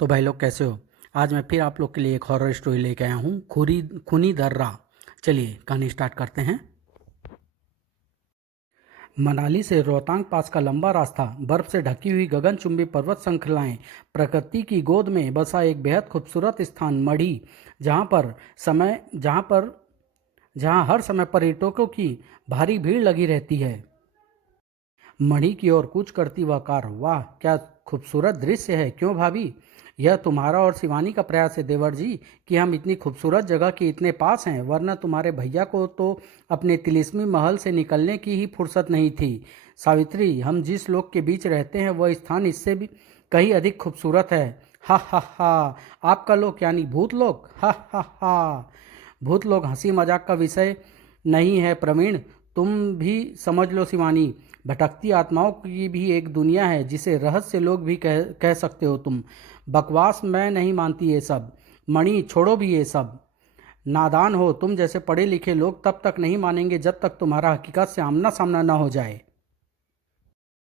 तो भाई लोग कैसे हो। आज मैं फिर आप लोग के लिए एक हॉरर स्टोरी लेके आया हूँ, खूनी दर्रा। चलिए कहानी स्टार्ट करते हैं। मनाली से रोहतांग पास का लंबा रास्ता, बर्फ से ढकी हुई गगनचुंबी पर्वत श्रृंखलाएं, प्रकृति की गोद में बसा एक बेहद खूबसूरत स्थान मढ़ी, जहाँ पर समय जहाँ पर जहाँ हर समय पर्यटकों की भारी भीड़ लगी रहती है। मणि की ओर कूच करती वह कार, वाह क्या खूबसूरत दृश्य है। क्यों भाभी, यह तुम्हारा और शिवानी का प्रयास है देवर जी कि हम इतनी खूबसूरत जगह के इतने पास हैं, वरना तुम्हारे भैया को तो अपने तिलिस्मी महल से निकलने की ही फुर्सत नहीं थी। सावित्री, हम जिस लोग के बीच रहते हैं वह स्थान इससे भी कहीं अधिक खूबसूरत है। हा हा हा। आपका लोक यानी भूत लोक, हा हा हा। भूत लोग हंसी मजाक का विषय नहीं है प्रवीण, तुम भी समझ लो शिवानी। भटकती आत्माओं की भी एक दुनिया है जिसे रहस्य लोग भी कह सकते हो तुम। बकवास, मैं नहीं मानती ये सब। मणि, छोड़ो भी ये सब। नादान हो तुम जैसे पढ़े लिखे लोग तब तक नहीं मानेंगे जब तक तुम्हारा हकीकत से आमना सामना न हो जाए।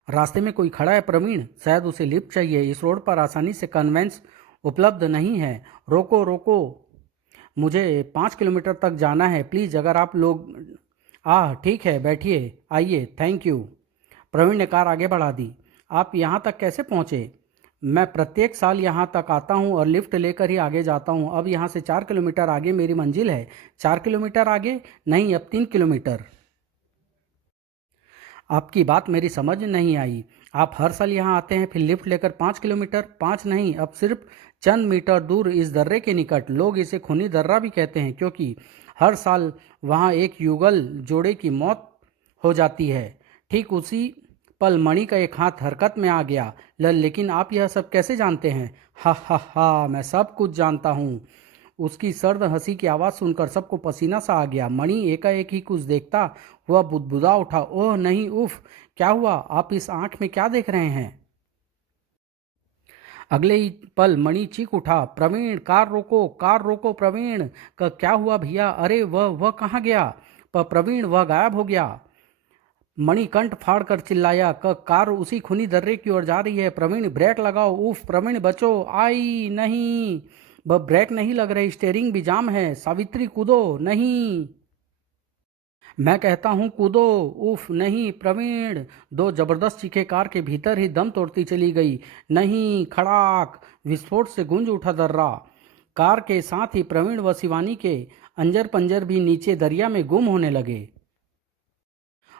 रास्ते में कोई खड़ा है प्रवीण, शायद उसे लिफ्ट चाहिए। इस रोड पर आसानी से कन्वेंस उपलब्ध नहीं है। रोको रोको, मुझे 5 किलोमीटर तक जाना है, प्लीज़ अगर आप लोग। ठीक है बैठिए, आइए, थैंक यू। प्रवीण ने कार आगे बढ़ा दी। आप यहाँ तक कैसे पहुँचे? मैं प्रत्येक साल यहाँ तक आता हूँ और लिफ्ट लेकर ही आगे जाता हूँ। अब यहाँ से 4 किलोमीटर आगे मेरी मंजिल है। 4 किलोमीटर आगे? नहीं, अब 3 किलोमीटर। आपकी बात मेरी समझ नहीं आई। आप हर साल यहाँ आते हैं फिर लिफ्ट लेकर 5 किलोमीटर? पाँच नहीं, अब सिर्फ चंद मीटर दूर इस दर्रे के निकट। लोग इसे खूनी दर्रा भी कहते हैं क्योंकि हर साल वहाँ एक युगल जोड़े की मौत हो जाती है। ठीक उसी पल मणि का एक हाथ हरकत में आ गया। लेकिन आप यह सब कैसे जानते हैं? हा हा हा, मैं सब कुछ जानता हूँ। उसकी सर्द हंसी की आवाज़ सुनकर सबको पसीना सा आ गया। मणि एकाएक ही कुछ देखता हुआ बुदबुदा उठा, ओह नहीं, उफ, क्या हुआ? आप इस आंख में क्या देख रहे हैं? अगले ही पल मणि चीख उठा, प्रवीण कार रोको, कार रोको प्रवीण। क्या हुआ भैया? अरे वह कहाँ गया? प्रवीण, वह गायब हो गया। मणि कंठ फाड़ कर चिल्लाया, कार उसी खूनी दर्रे की ओर जा रही है। प्रवीण ब्रेक लगाओ, उफ प्रवीण बचो, आई नहीं, ब्रेक नहीं लग रही, स्टेयरिंग भी जाम है। सावित्री कूदो, नहीं, मैं कहता हूँ कूदो, उफ नहीं प्रवीण। दो जबरदस्त चीखें कार के भीतर ही दम तोड़ती चली गई। नहीं, खड़ाक, विस्फोट से गूंज उठा दर्रा। कार के साथ ही प्रवीण व शिवानी के अंजर पंजर भी नीचे दरिया में गुम होने लगे।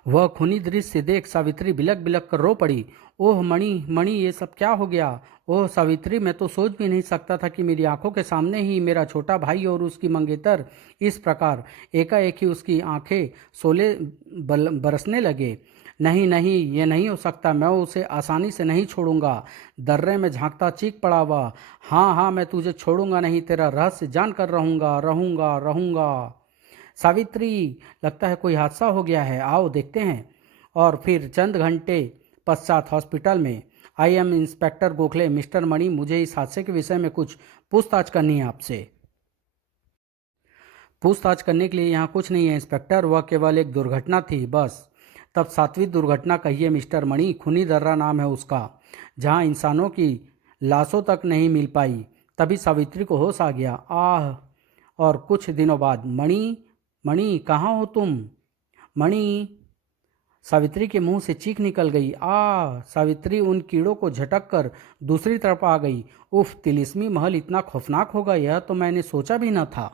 वह खूनी दृश्य देख सावित्री बिलक बिलक कर रो पड़ी। ओह मणि, मणि, ये सब क्या हो गया? ओह सावित्री, मैं तो सोच भी नहीं सकता था कि मेरी आंखों के सामने ही मेरा छोटा भाई और उसकी मंगेतर इस प्रकार एकाएक ही उसकी आंखें सोले बरसने लगे। नहीं नहीं, ये नहीं हो सकता, मैं उसे आसानी से नहीं छोड़ूंगा। दर्रे में झांकता चीख पड़ा वह। हाँ हाँ, मैं तुझे छोड़ूंगा नहीं, तेरा रहस्य जान कर रहूंगा रहूंगा रहूंगा। सावित्री, लगता है कोई हादसा हो गया है, आओ देखते हैं। और फिर चंद घंटे पश्चात हॉस्पिटल में। I am inspector Gokhale. Mister Mani, मुझे इस हादसे के विषय में कुछ पूछताछ करनी है आपसे। पूछताछ करने के लिए यहाँ कुछ नहीं है इंस्पेक्टर, वह केवल एक दुर्घटना थी बस। तब सातवीं दुर्घटना कहिए मिस्टर मणि। खूनी दर्रा नाम है उसका, जहाँ इंसानों की लाशों तक नहीं मिल पाई। तभी सावित्री को होश आ गया। आह। और कुछ दिनों बाद, मणि, मणि कहाँ हो तुम? मणि, सावित्री के मुंह से चीख निकल गई। सावित्री उन कीड़ों को झटक कर दूसरी तरफ आ गई। उफ, तिलिस्मी महल इतना खौफनाक होगा यह तो मैंने सोचा भी न था।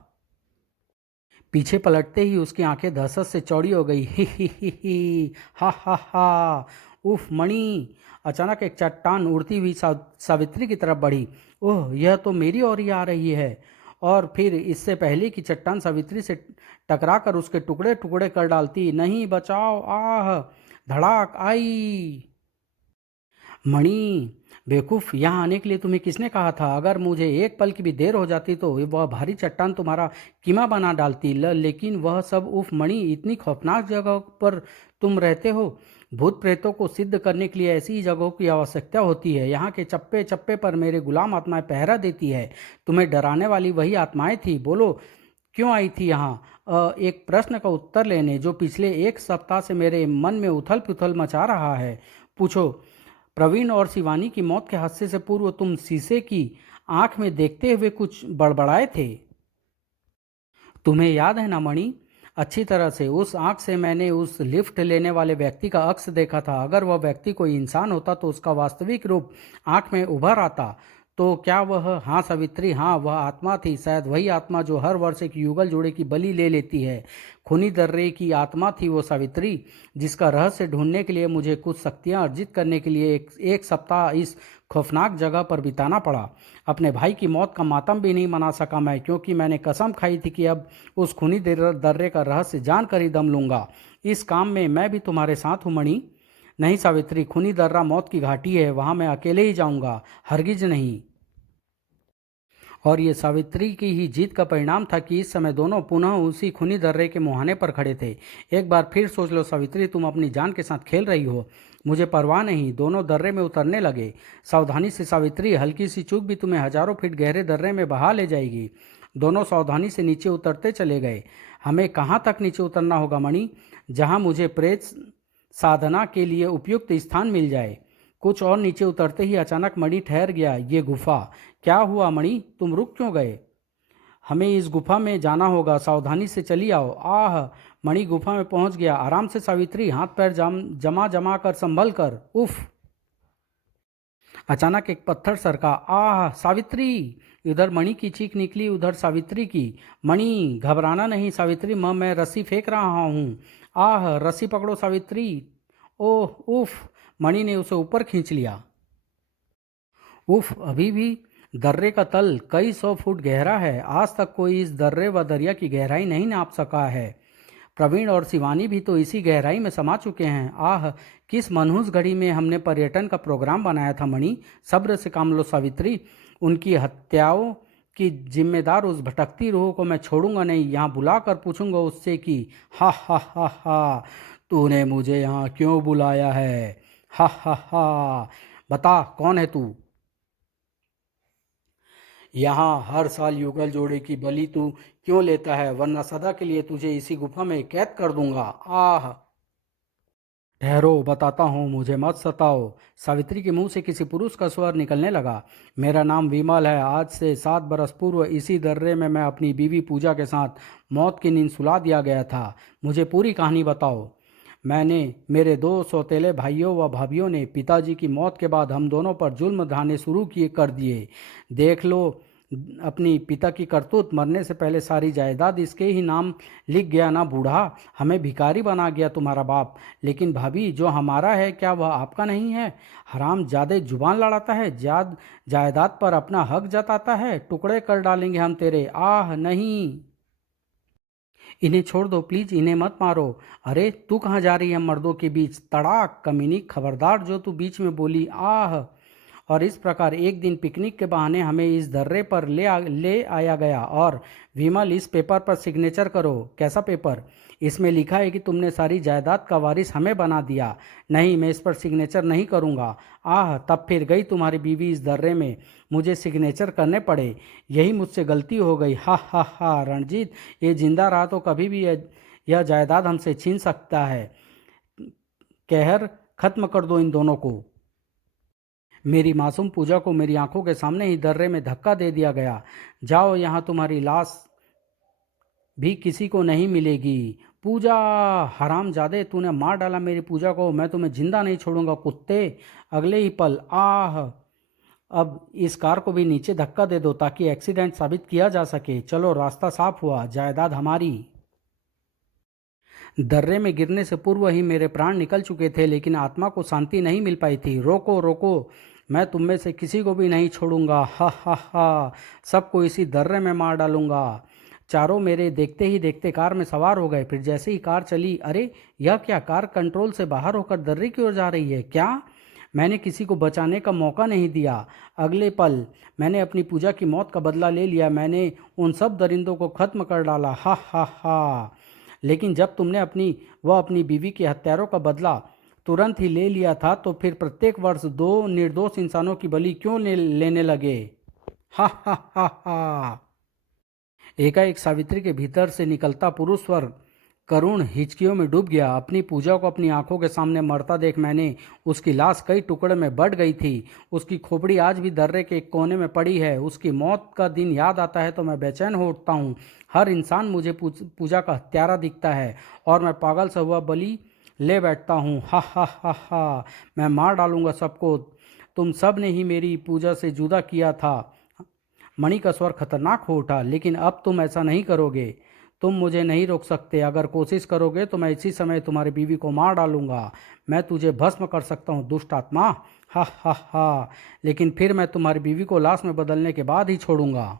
पीछे पलटते ही उसकी आंखें दहशत से चौड़ी हो गई। ही हा हा हा। उफ मणि। अचानक एक चट्टान उड़ती हुई सावित्री की तरफ बढ़ी। ओह, यह तो मेरी ओर ही आ रही है। और फिर इससे पहले कि चट्टान सावित्री से टकरा कर उसके टुकड़े टुकड़े कर डालती, नहीं बचाओ, आह, धड़ाक आई। मणि, बेवकूफ़, यहाँ आने के लिए तुम्हें किसने कहा था? अगर मुझे एक पल की भी देर हो जाती तो वह भारी चट्टान तुम्हारा कीमा बना डालती। लेकिन वह सब, उफ मणि, इतनी खौफनाक जगह पर तुम रहते हो। भूत प्रेतों को सिद्ध करने के लिए ऐसी ही जगहों की आवश्यकता होती है। यहाँ के चप्पे चप्पे पर मेरे गुलाम आत्माएं पहरा देती है। तुम्हें डराने वाली वही आत्माएं थी। बोलो, क्यों आई थी यहाँ? एक प्रश्न का उत्तर लेने जो पिछले 1 सप्ताह से मेरे मन में उथल पुथल मचा रहा है। पूछो, प्रवीण और शिवानी की मौत के हादसे से पूर्व तुम शीशे की आंख में देखते हुए कुछ बड़बड़ाए थे। तुम्हें याद है ना मणि? अच्छी तरह से। उस आंख से मैंने उस लिफ्ट लेने वाले व्यक्ति का अक्स देखा था। अगर वह व्यक्ति कोई इंसान होता तो उसका वास्तविक रूप आंख में उभर आता। तो क्या वह? हाँ सावित्री, हाँ वह आत्मा थी। शायद वही आत्मा जो हर वर्ष एक युगल जोड़े की बलि ले लेती है। खूनी दर्रे की आत्मा थी वो सावित्री, जिसका रहस्य ढूंढने के लिए मुझे कुछ शक्तियाँ अर्जित करने के लिए एक सप्ताह इस खौफनाक जगह पर बिताना पड़ा। अपने भाई की मौत का मातम भी नहीं मना सका मैं, क्योंकि मैंने कसम खाई थी कि अब उस खूनी दर्रे का रहस्य जानकर ही दम लूंगा। इस काम में मैं भी तुम्हारे साथ हूँ मणि। नहीं सावित्री, खूनी दर्रा मौत की घाटी है, वहां मैं अकेले ही जाऊंगा, हरगिज नहीं। और ये सावित्री की ही जीत का परिणाम था कि इस समय दोनों पुनः उसी खूनी दर्रे के मुहाने पर खड़े थे। एक बार फिर सोच लो सावित्री, तुम अपनी जान के साथ खेल रही हो। मुझे परवाह नहीं। दोनों दर्रे में उतरने लगे। सावधानी से सावित्री, हल्की सी चूक भी तुम्हें हजारों फीट गहरे दर्रे में बहा ले जाएगी। दोनों सावधानी से नीचे उतरते चले गए। हमें कहाँ तक नीचे उतरना होगा मणि? जहाँ मुझे प्रेत साधना के लिए उपयुक्त स्थान मिल जाए। कुछ और नीचे उतरते ही अचानक मणि ठहर गया। ये गुफा! क्या हुआ मणि, तुम रुक क्यों गए? हमें इस गुफा में जाना होगा, सावधानी से चली आओ। आह! मणि गुफा में पहुंच गया। आराम से सावित्री, हाथ पैर जमा जमा कर संभल कर। उफ! अचानक एक पत्थर सरका। आह सावित्री! इधर मणि की चीख निकली, उधर सावित्री की। मणि, घबराना नहीं सावित्री, मैं रस्सी फेंक रहा हूँ। आह! रस्सी पकड़ो सावित्री। ओह उफ! मणि ने उसे ऊपर खींच लिया। उफ! अभी भी दर्रे का तल कई सौ फुट गहरा है। आज तक कोई इस दर्रे व दरिया की गहराई नहीं नाप सका है। प्रवीण और शिवानी भी तो इसी गहराई में समा चुके हैं। आह! किस मनहूस घड़ी में हमने पर्यटन का प्रोग्राम बनाया था मणि। सब्र से काम लो सावित्री। उनकी हत्याओं की जिम्मेदार उस भटकती रूह को मैं छोड़ूंगा नहीं। यहाँ बुलाकर पूछूंगा उससे कि हा हा हा हा, तूने मुझे यहाँ क्यों बुलाया है? हा हा हा, बता कौन है तू? यहाँ हर साल युगल जोड़े की बलि तू क्यों लेता है? वरना सदा के लिए तुझे इसी गुफा में कैद कर दूंगा। आह! ठहरो, बताता हूँ, मुझे मत सताओ। सावित्री के मुंह से किसी पुरुष का स्वर निकलने लगा। मेरा नाम विमल है। आज से 7 बरस पूर्व इसी दर्रे में मैं अपनी बीवी पूजा के साथ मौत की नींद सुला दिया गया था। मुझे पूरी कहानी बताओ। मैंने, मेरे 2 सौतेले भाइयों व भाभीियों ने पिताजी की मौत के बाद हम दोनों पर जुल्म ढाने शुरू किए कर दिए। देख लो अपनी पिता की करतूत। मरने से पहले सारी जायदाद इसके ही नाम लिख गया ना बूढ़ा। हमें भिखारी बना गया तुम्हारा बाप। लेकिन भाभी, जो हमारा है क्या वह आपका नहीं है? हराम ज्यादा जुबान लड़ाता है, जायदाद पर अपना हक जताता है। टुकड़े कर डालेंगे हम तेरे। आह नहीं, इन्हें छोड़ दो प्लीज, इन्हें मत मारो। अरे तू कहाँ जा रही है मर्दों के बीच? तड़ाक! कमीनी, खबरदार जो तू बीच में बोली। आह! और इस प्रकार एक दिन पिकनिक के बहाने हमें इस दर्रे पर ले आया गया। और विमल, इस पेपर पर सिग्नेचर करो। कैसा पेपर? इसमें लिखा है कि तुमने सारी जायदाद का वारिस हमें बना दिया। नहीं, मैं इस पर सिग्नेचर नहीं करूँगा। आह! तब फिर गई तुम्हारी बीवी इस दर्रे में, मुझे सिग्नेचर करने पड़े। यही मुझसे गलती हो गई। हा हा हा! रणजीत, ये जिंदा रहा तो कभी भी यह जायदाद हमसे छीन सकता है। कहर खत्म कर दो इन दोनों को। मेरी मासूम पूजा को मेरी आंखों के सामने ही दर्रे में धक्का दे दिया गया। जाओ, यहाँ तुम्हारी लाश भी किसी को नहीं मिलेगी। पूजा! हरामजादे, तूने मार डाला मेरी पूजा को। मैं तुम्हें जिंदा नहीं छोड़ूंगा कुत्ते। अगले ही पल, आह! अब इस कार को भी नीचे धक्का दे दो ताकि एक्सीडेंट साबित किया जा सके। चलो, रास्ता साफ हुआ, जायदाद हमारी। दर्रे में गिरने से पूर्व ही मेरे प्राण निकल चुके थे, लेकिन आत्मा को शांति नहीं मिल पाई थी। रोको रोको, मैं तुम में से किसी को भी नहीं छोड़ूंगा। हा हा हा, सबको इसी दर्रे में मार डालूंगा। चारों मेरे देखते ही देखते कार में सवार हो गए। फिर जैसे ही कार चली, अरे यह क्या! कार कंट्रोल से बाहर होकर दर्रे की ओर जा रही है। क्या? मैंने किसी को बचाने का मौका नहीं दिया। अगले पल मैंने अपनी पूजा की मौत का बदला ले लिया। मैंने उन सब दरिंदों को खत्म कर डाला। हा हा हा! लेकिन जब तुमने अपनी बीवी के हत्यारों का बदला तुरंत ही ले लिया था, तो फिर प्रत्येक वर्ष 2 निर्दोष इंसानों की बलि क्यों लेने लगे? हा हा हा हा! एकाएक सावित्री के भीतर से निकलता पुरुष स्वर करुण हिचकियों में डूब गया। अपनी पूजा को अपनी आंखों के सामने मरता देख मैंने उसकी लाश कई टुकड़े में बट गई थी। उसकी खोपड़ी आज भी दर्रे के एक कोने में पड़ी है। उसकी मौत का दिन याद आता है तो मैं बेचैन हो उठता हूँ। हर इंसान मुझे पूजा का हत्यारा दिखता है और मैं पागल सा हुआ बलि ले बैठता हूँ। हा हा हा हा, मैं मार डालूंगा सबको। तुम सब ने ही मेरी पूजा से जुदा किया था। मणि का स्वर खतरनाक हो उठा। लेकिन अब तुम ऐसा नहीं करोगे। तुम मुझे नहीं रोक सकते। अगर कोशिश करोगे तो मैं इसी समय तुम्हारी बीवी को मार डालूंगा। मैं तुझे भस्म कर सकता हूँ दुष्ट आत्मा। हा हा हा, लेकिन फिर मैं तुम्हारी बीवी को लाश में बदलने के बाद ही छोड़ूंगा।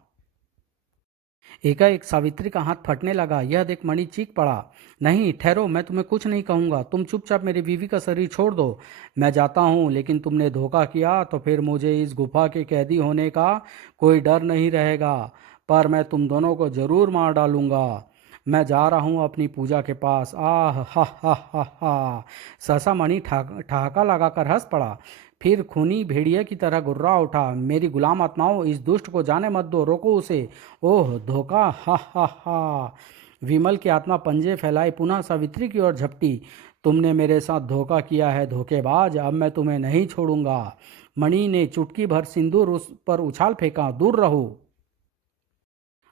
एकाएक सावित्री का हाथ फटने लगा। यह देख मणि चीख पड़ा। नहीं ठहरो, मैं तुम्हें कुछ नहीं कहूंगा। तुम चुपचाप मेरी बीवी का शरीर छोड़ दो। मैं जाता हूँ, लेकिन तुमने धोखा किया तो फिर मुझे इस गुफा के कैदी होने का कोई डर नहीं रहेगा। पर मैं तुम दोनों को जरूर मार डालूंगा। मैं जा रहा हूँ अपनी पूजा के पास। आह हा हा हा हा। सहसा मणि ठहाका लगाकर हंस पड़ा। फिर खूनी भेड़िए की तरह गुर्रा उठा। मेरी गुलाम आत्माओं, इस दुष्ट को जाने मत दो, रोको उसे। ओह धोखा, हा हा हा। विमल की आत्मा पंजे फैलाए पुनः सावित्री की ओर झपटी। तुमने मेरे साथ धोखा किया है धोखेबाज। अब मैं तुम्हें नहीं छोड़ूंगा। मणि ने चुटकी भर सिंदूर उस पर उछाल फेंका। दूर रहो।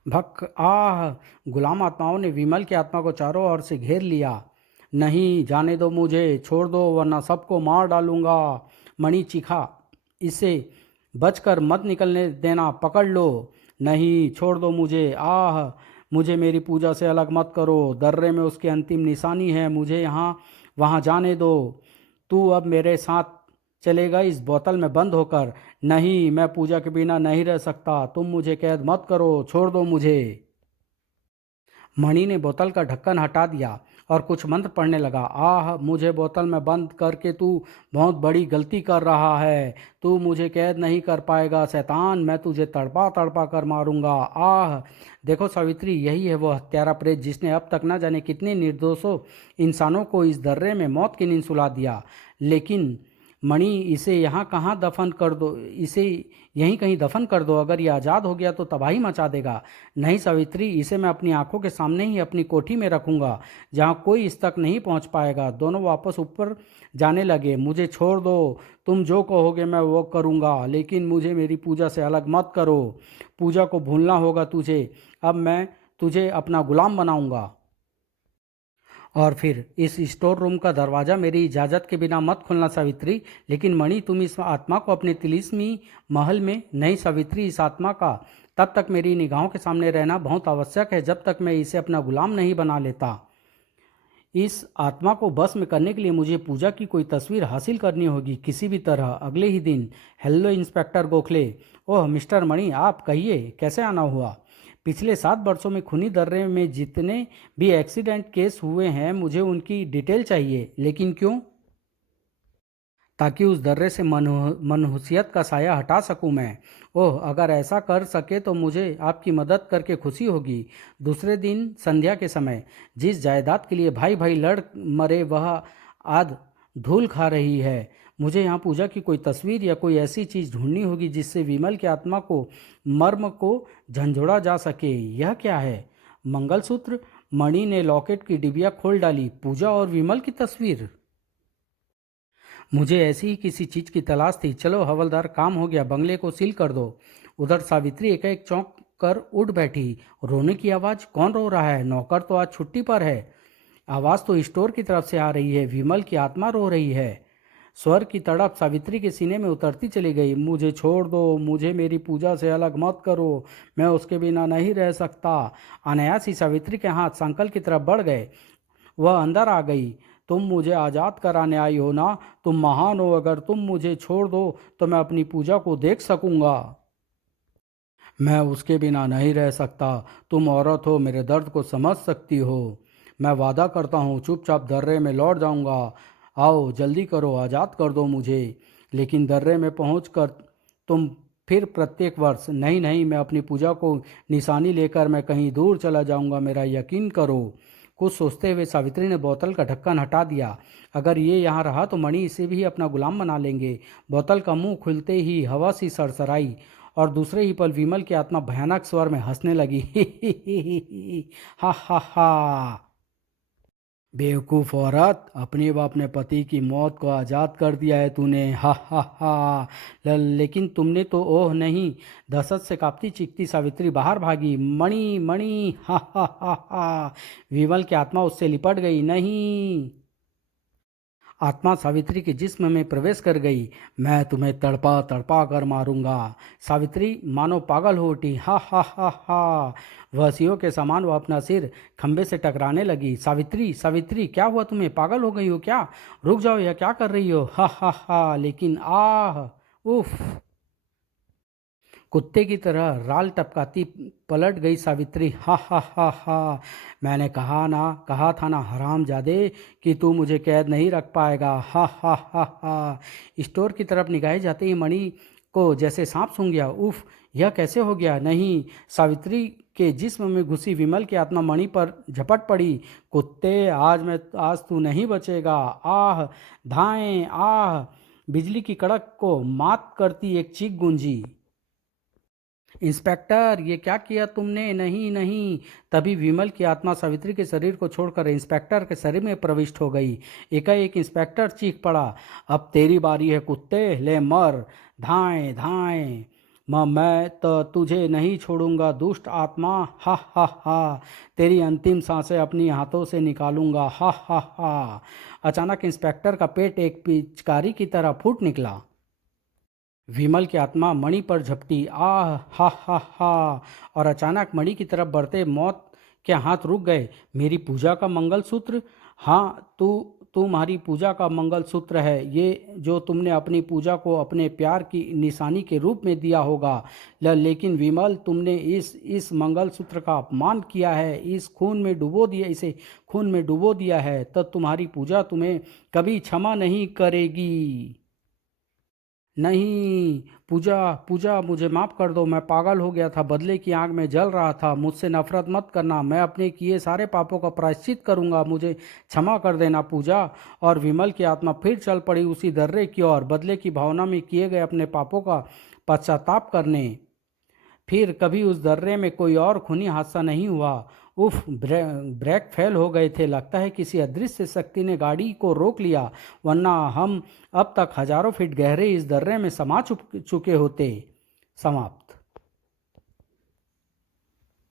भक आह। गुलाम आत्माओं ने विमल की आत्मा को चारों ओर से घेर लिया। नहीं, जाने दो मुझे, छोड़ दो वरना सबको मार डालूंगा। मणि चीखा। इसे बचकर मत निकलने देना, पकड़ लो। नहीं, छोड़ दो मुझे। आह, मुझे मेरी पूजा से अलग मत करो। दर्रे में उसकी अंतिम निशानी है। मुझे यहाँ वहाँ जाने दो। तू अब मेरे साथ चलेगा इस बोतल में बंद होकर। नहीं, मैं पूजा के बिना नहीं रह सकता। तुम मुझे कैद मत करो, छोड़ दो मुझे। मणि ने बोतल का ढक्कन हटा दिया और कुछ मंत्र पढ़ने लगा। आह, मुझे बोतल में बंद करके तू बहुत बड़ी गलती कर रहा है। तू मुझे कैद नहीं कर पाएगा शैतान। मैं तुझे तड़पा तड़पा कर मारूंगा। आह। देखो सावित्री, यही है वो हत्यारा प्रेत जिसने अब तक ना जाने कितने निर्दोषों इंसानों को इस दर्रे में मौत की नींद सुला दिया। लेकिन मणि, इसे यहाँ कहाँ दफन कर दो, इसे यहीं कहीं दफन कर दो। अगर ये आज़ाद हो गया तो तबाही मचा देगा। नहीं सावित्री, इसे मैं अपनी आंखों के सामने ही अपनी कोठी में रखूंगा, जहाँ कोई इस तक नहीं पहुँच पाएगा। दोनों वापस ऊपर जाने लगे। मुझे छोड़ दो। तुम जो कहोगे मैं वो करूँगा, लेकिन मुझे मेरी पूजा से अलग मत करो। पूजा को भूलना होगा तुझे। अब मैं तुझे अपना गुलाम बनाऊंगा। और फिर इस स्टोर रूम का दरवाज़ा मेरी इजाज़त के बिना मत खोलना सावित्री। लेकिन मणि, तुम इस आत्मा को अपने तिलिस्मी महल में। नहीं सावित्री, इस आत्मा का तब तक मेरी निगाहों के सामने रहना बहुत आवश्यक है जब तक मैं इसे अपना गुलाम नहीं बना लेता। इस आत्मा को बस में करने के लिए मुझे पूजा की कोई तस्वीर हासिल करनी होगी किसी भी तरह। अगले ही दिन। Hello inspector Gokhale. Oh mister Mani, आप कहिए कैसे आना हुआ। पिछले 7 वर्षों में खूनी दर्रे में जितने भी एक्सीडेंट केस हुए हैं मुझे उनकी डिटेल चाहिए। लेकिन क्यों। ताकि उस दर्रे से मनहूसियत का साया हटा सकूं मैं। ओह, अगर ऐसा कर सके तो मुझे आपकी मदद करके खुशी होगी। दूसरे दिन संध्या के समय जिस जायदाद के लिए भाई भाई लड़ मरे वह आज धूल खा रही है। मुझे यहाँ पूजा की कोई तस्वीर या कोई ऐसी चीज़ ढूंढनी होगी जिससे विमल की आत्मा को मर्म को झंझोड़ा जा सके। यह क्या है। मंगलसूत्र। मणि ने लॉकेट की डिबिया खोल डाली। पूजा और विमल की तस्वीर। मुझे ऐसी ही किसी चीज की तलाश थी। चलो हवलदार, काम हो गया, बंगले को सील कर दो। उधर सावित्री एकाएक चौंक कर उठ बैठी। रोने की आवाज। कौन रो रहा है। नौकर तो आज छुट्टी पर है। आवाज तो स्टोर की तरफ से आ रही है। विमल की आत्मा रो रही है। स्वर की तड़प सावित्री के सीने में उतरती चली गई। मुझे छोड़ दो। मुझे मेरी पूजा से अलग मत करो। मैं उसके बिना नहीं रह सकता। अनायास ही सावित्री के हाथ संकल की तरफ बढ़ गए। वह अंदर आ गई। तुम मुझे आज़ाद कराने आई हो ना। तुम महान हो। अगर तुम मुझे छोड़ दो तो मैं अपनी पूजा को देख सकूंगा। मैं उसके बिना नहीं रह सकता। तुम औरत हो, मेरे दर्द को समझ सकती हो। मैं वादा करता हूँ चुपचाप दर्रे में लौट जाऊंगा। आओ जल्दी करो, आज़ाद कर दो मुझे। लेकिन दर्रे में पहुंचकर तुम फिर प्रत्येक वर्ष। नहीं नहीं, मैं अपनी पूजा को निशानी लेकर मैं कहीं दूर चला जाऊंगा, मेरा यकीन करो। कुछ सोचते हुए सावित्री ने बोतल का ढक्कन हटा दिया। अगर ये यहाँ रहा तो मणि इसे भी अपना गुलाम बना लेंगे। बोतल का मुंह खुलते ही हवा सी सरसराई और दूसरे ही पल विमल की आत्मा भयानक स्वर में हंसने लगी। हा हा हा। बेवकूफ़ औरत, अपने व अपने पति की मौत को आज़ाद कर दिया है तूने, हा हा हा। लेकिन तुमने तो ओह नहीं। दहशत से कांपती चीखती सावित्री बाहर भागी। मणि मणि, हा हा हा हा। विमल की आत्मा उससे लिपट गई। नहीं, आत्मा सावित्री के जिस्म में प्रवेश कर गई। मैं तुम्हें तड़पा तड़पा कर मारूंगा। सावित्री मानो पागल हो उठी। हा हा हा हा। वह सियों के समान वह अपना सिर खंबे से टकराने लगी। सावित्री सावित्री, क्या हुआ तुम्हें? पागल हो गई हो क्या? रुक जाओ, यह क्या कर रही हो? हा हा हा। लेकिन आह, उफ। कुत्ते की तरह राल टपकाती पलट गई सावित्री। हा हा हा हा। मैंने कहा था ना हरामजादे, कि तू मुझे कैद नहीं रख पाएगा। हा हा हा हा। स्टोर की तरफ निगाहें जाते ही मणि को जैसे सांप सूंघ गया। उफ, यह कैसे हो गया? नहीं, सावित्री के जिस्म में घुसी विमल की आत्मा मणि पर झपट पड़ी। कुत्ते, आज तू नहीं बचेगा। आह, धाएं, आह। बिजली की कड़क को मात करती एक चीख गूंजी। इंस्पेक्टर, ये क्या किया तुमने? नहीं नहीं। तभी विमल की आत्मा सावित्री के शरीर को छोड़कर इंस्पेक्टर के शरीर में प्रविष्ट हो गई। एकाएक इंस्पेक्टर चीख पड़ा, अब तेरी बारी है कुत्ते, ले मर। धाएं धाएं। मैं तो तुझे नहीं छोड़ूंगा दुष्ट आत्मा। हा हा हा। तेरी अंतिम सांसें अपनी हाथों से निकालूंगा। हा हा हा। अचानक इंस्पेक्टर का पेट एक पिचकारी की तरह फूट निकला। विमल की आत्मा मणि पर झपटी। आह, हा हा हा। और अचानक मणि की तरफ बढ़ते मौत के हाथ रुक गए। मेरी पूजा का मंगलसूत्र? हाँ, तुम्हारी पूजा का मंगलसूत्र है ये, जो तुमने अपनी पूजा को अपने प्यार की निशानी के रूप में दिया होगा। लेकिन विमल, तुमने इस मंगलसूत्र का अपमान किया है, इसे खून में डुबो दिया है, तो तुम्हारी पूजा तुम्हें कभी क्षमा नहीं करेगी। नहीं, पूजा पूजा, मुझे माफ़ कर दो। मैं पागल हो गया था, बदले की आग में जल रहा था। मुझसे नफरत मत करना। मैं अपने किए सारे पापों का प्रायश्चित करूंगा। मुझे क्षमा कर देना पूजा। और विमल की आत्मा फिर चल पड़ी उसी दर्रे की ओर, बदले की भावना में किए गए अपने पापों का पश्चाताप करने। फिर कभी उस दर्रे में कोई और खूनी हादसा नहीं हुआ। उफ, ब्रेक फेल हो गए थे। लगता है किसी अदृश्य शक्ति ने गाड़ी को रोक लिया, वरना हम अब तक हजारों फीट गहरे इस दर्रे में समा चुके होते। समाप्त।